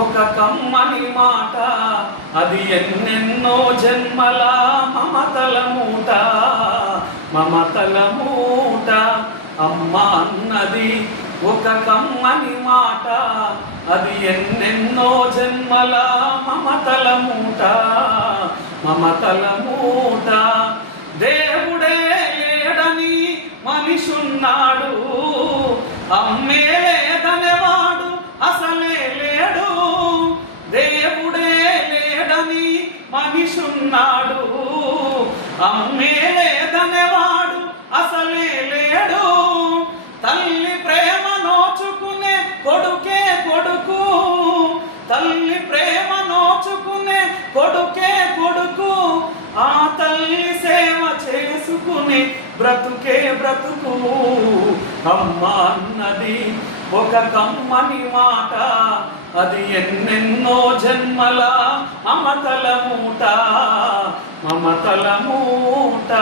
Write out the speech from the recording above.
ఒక కమ్మని మాట, అది ఎన్నెన్నో జన్మల మమతల మూట, మమతల మూట. అమ్మ అన్నది ఒక కమ్మని మాట, అది ఎన్నెన్నో జన్మల మమతల మూట, మమతల మూట. దేవుడే లేడని మనిషున్నాడు, అమ్మే లేదనేవాడు అసలే లేడు. దేవుడే లేడని మనిషున్నాడు, అమ్మే లేదనేవాడు అసలే లేడు. తల్లి ప్రేమ నోచుకునే కొడుకే కొడుకు, తల్లి ప్రేమ నోచుకునే కొడుకే కొడుకు. ఆ తల్లి సేవ చేసుకునే బ్రతుకే బ్రతుకు. అమ్మ అన్నది ఒక కమ్మని మాట, అది ఎన్నెన్నో జన్మల మమతల మూట, మమతల మూట.